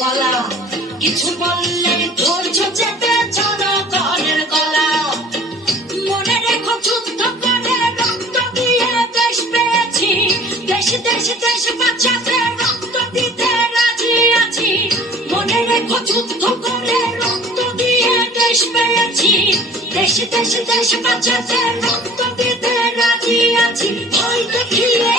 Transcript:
বলা, কিছু বললে ধৈর্য চেপে জনগণের গলা। মনে রেখো যুদ্ধ করে রক্ত দিয়ে দেশ পেয়েছি, দেশ দেশ দেশ বাঁচাতে রক্ত দিতে রাজি আছি। মনে রেখো যুদ্ধ করে রক্ত দিয়ে দেশ পেয়েছি, দেশ দেশ দেশ বাঁচাতে রক্ত দিতে রাজি আছি। ভয় দেখিয়ে